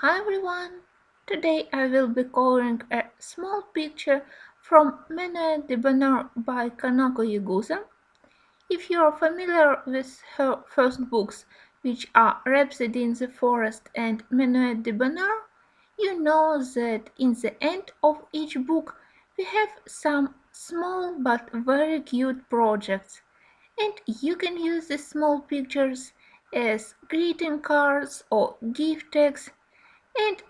Hi everyone! Today I will be coloring a small picture from Menuet de Bonheur by Kanako Yagusa. If you are familiar with her first books, which are Rhapsody in the Forest and Menuet de Bonheur, you know that in the end of each book we have some small but very cute projects. And you can use these small pictures as greeting cards or gift tags, and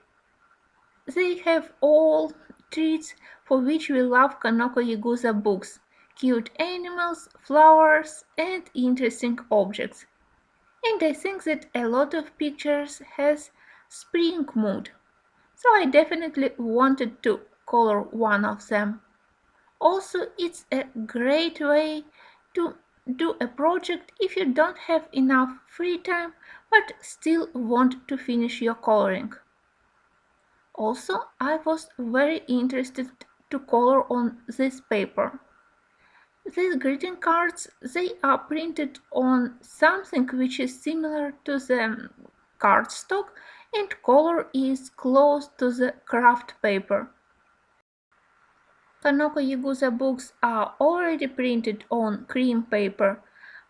they have all treats for which we love Kanoko Yagusa books: cute animals, flowers, and interesting objects. And I think that a lot of pictures has spring mood, so I definitely wanted to color one of them. Also, it's a great way to do a project if you don't have enough free time but still want to finish your coloring. Also, I was very interested to color on this paper. These greeting cards, they are printed on something which is similar to the cardstock, and color is close to the craft paper. Kanoko Yagusa books are already printed on cream paper,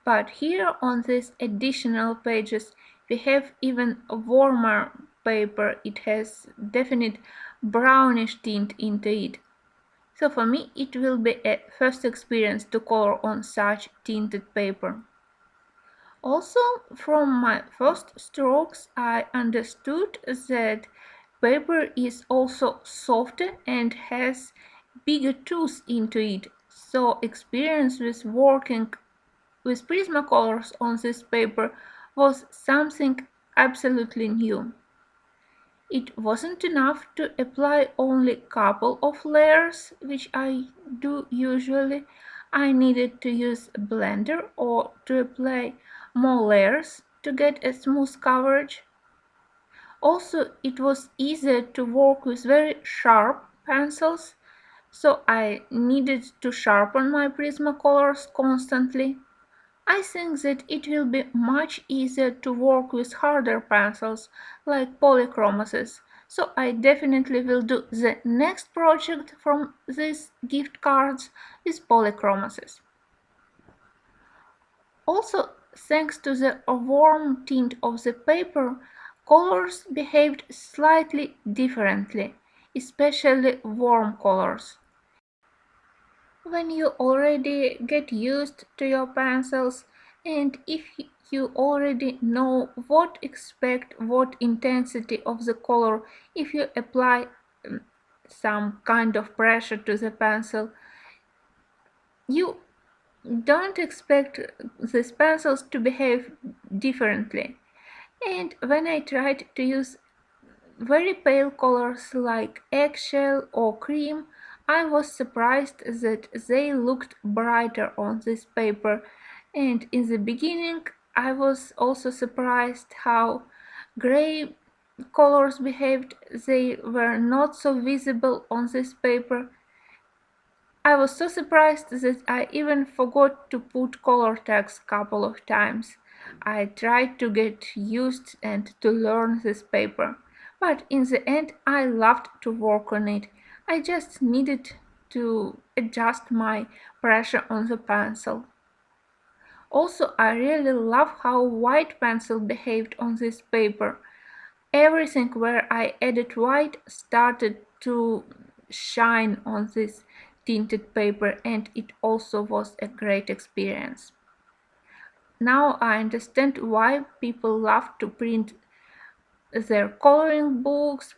but here on these additional pages we have even warmer paper. It has definite brownish tint into it. So for me it will be a first experience to color on such tinted paper. Also, from my first strokes I understood that paper is also softer and has bigger tools into it, so experience with working with Prismacolors on this paper was something absolutely new. It wasn't enough to apply only couple of layers, which I do usually. I needed to use a blender or to apply more layers to get a smooth coverage. Also, it was easier to work with very sharp pencils, so I needed to sharpen my Prismacolors constantly. I think that it will be much easier to work with harder pencils like polychromases, so I definitely will do the next project from these gift cards with polychromases. Also, thanks to the warm tint of the paper, colors behaved slightly differently, especially warm colors. When you already get used to your pencils, and if you already know what expect, what intensity of the color, if you apply some kind of pressure to the pencil, you don't expect these pencils to behave differently. And when I tried to use very pale colors like eggshell or cream, I was surprised that they looked brighter on this paper, and in the beginning I was also surprised how gray colors behaved. They were not so visible on this paper. I was so surprised that I even forgot to put color tags couple of times. I tried to get used and to learn this paper, but in the end I loved to work on it. I just needed to adjust my pressure on the pencil. Also, I really love how white pencil behaved on this paper. Everything where I added white started to shine on this tinted paper, and it also was a great experience. Now I understand why people love to print their coloring books,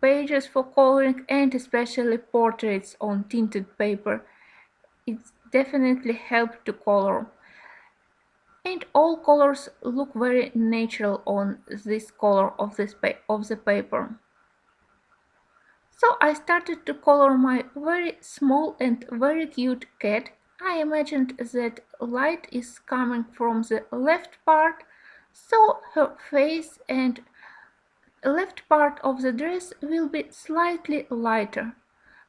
pages for coloring, and especially portraits on tinted paper. It definitely helped to color. And all colors look very natural on this color of the paper. So I started to color my very small and very cute cat. I imagined that light is coming from the left part, so her face and left part of the dress will be slightly lighter.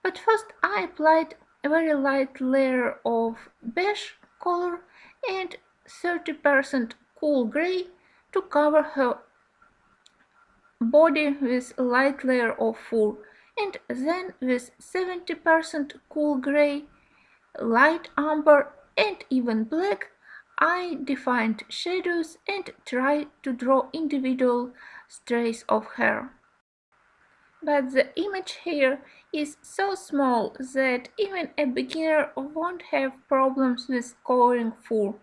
But first I applied a very light layer of beige color and 30% cool gray to cover her body with a light layer of fur, and then with 70% cool gray, light amber, and even black, I defined shadows and tried to draw individual strays of hair. But the image here is so small that even a beginner won't have problems with coloring fur.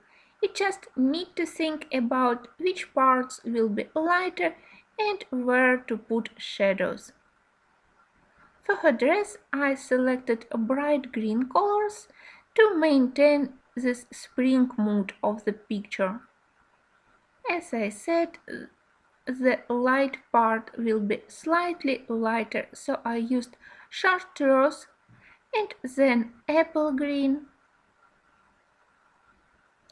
You just need to think about which parts will be lighter and where to put shadows. For her dress, I selected bright green colors to maintain this spring mood of the picture. As I said, the light part will be slightly lighter, so I used chartreuse and then apple green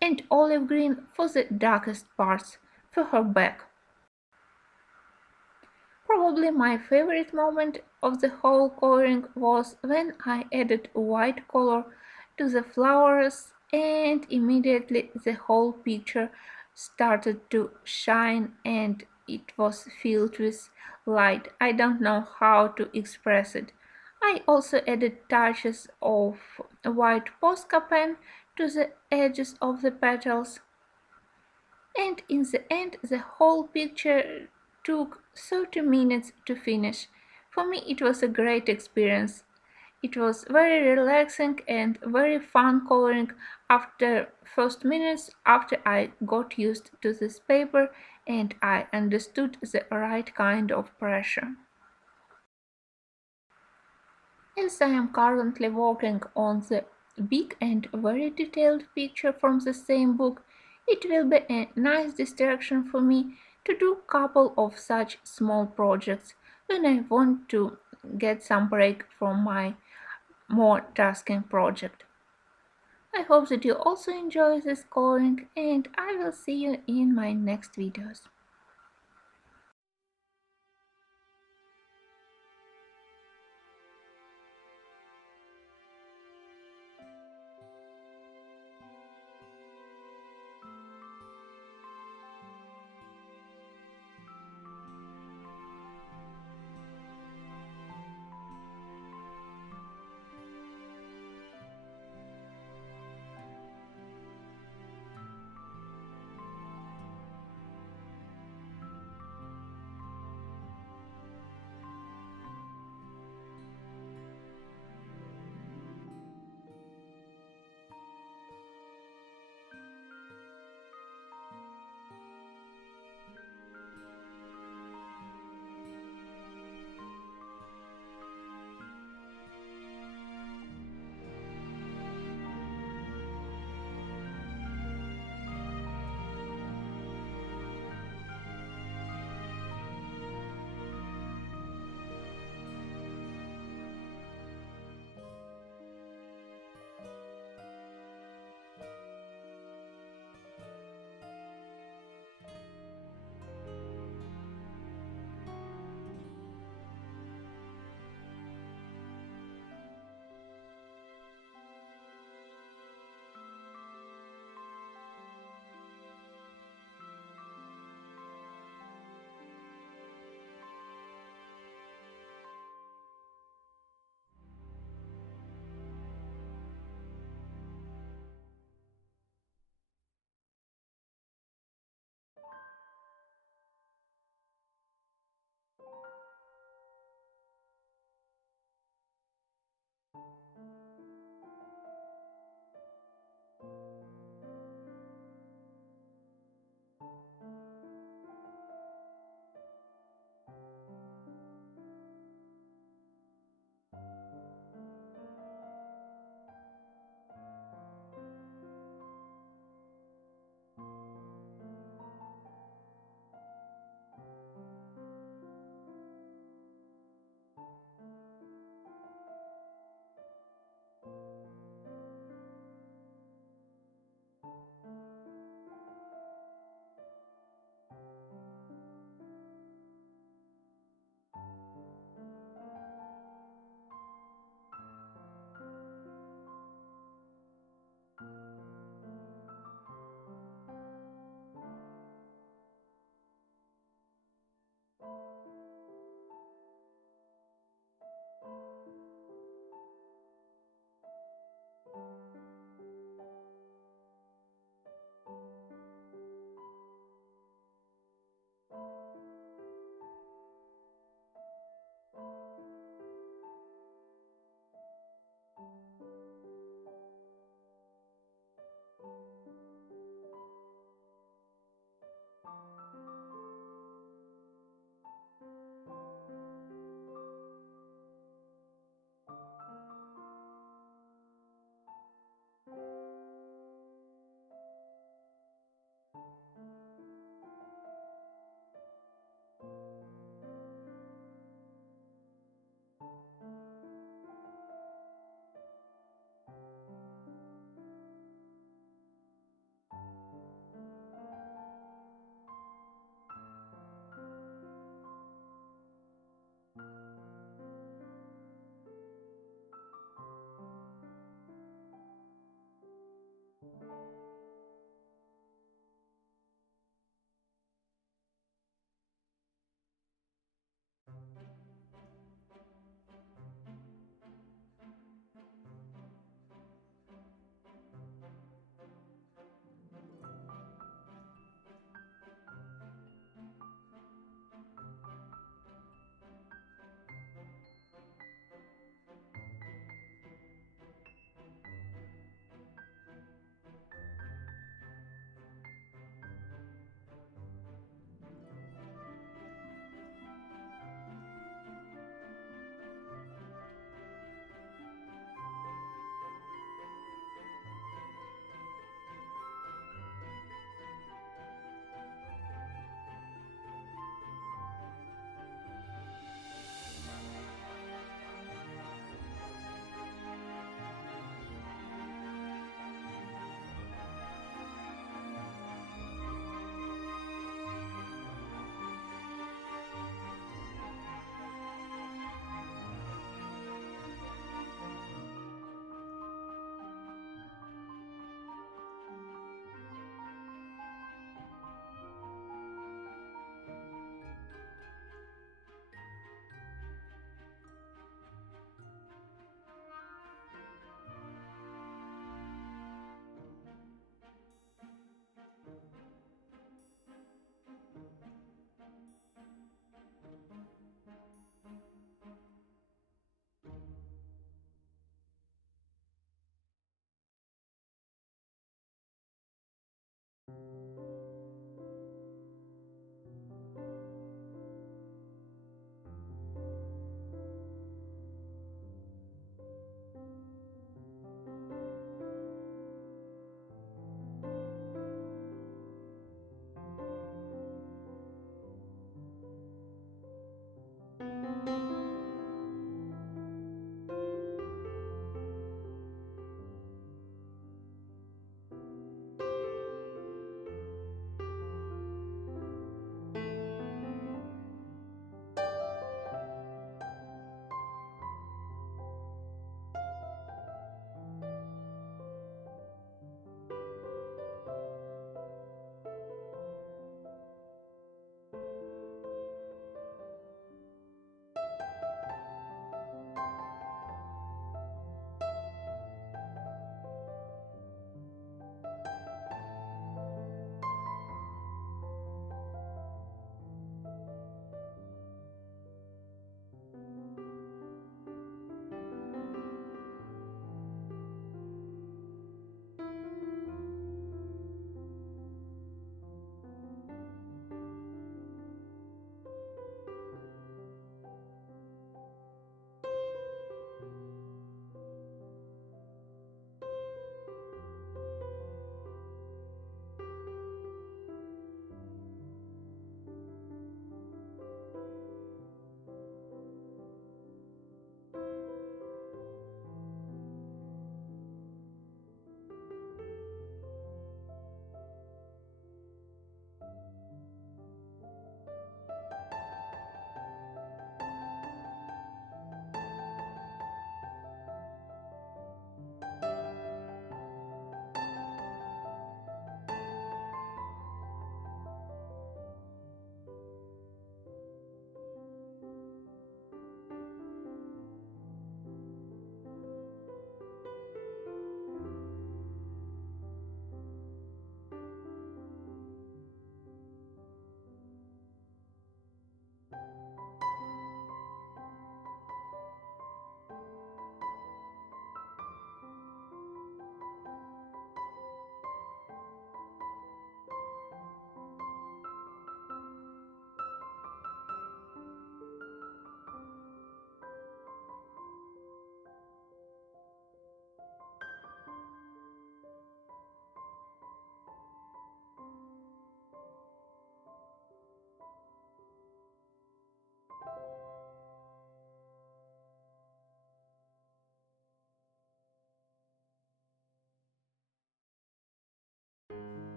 and olive green for the darkest parts for her back. Probably my favorite moment of the whole coloring was when I added white color to the flowers and immediately the whole picture started to shine and it was filled with light. I don't know how to express it. I also added touches of white Posca pen to the edges of the petals, and in the end the whole picture took 30 minutes to finish. For me it was a great experience. It was very relaxing and very fun coloring after first minutes after I got used to this paper and I understood the right kind of pressure. As I am currently working on the big and very detailed picture from the same book, it will be a nice distraction for me to do a couple of such small projects when I want to get some break from my more tasking project. I hope that you also enjoy this coloring and I will see you in my next videos.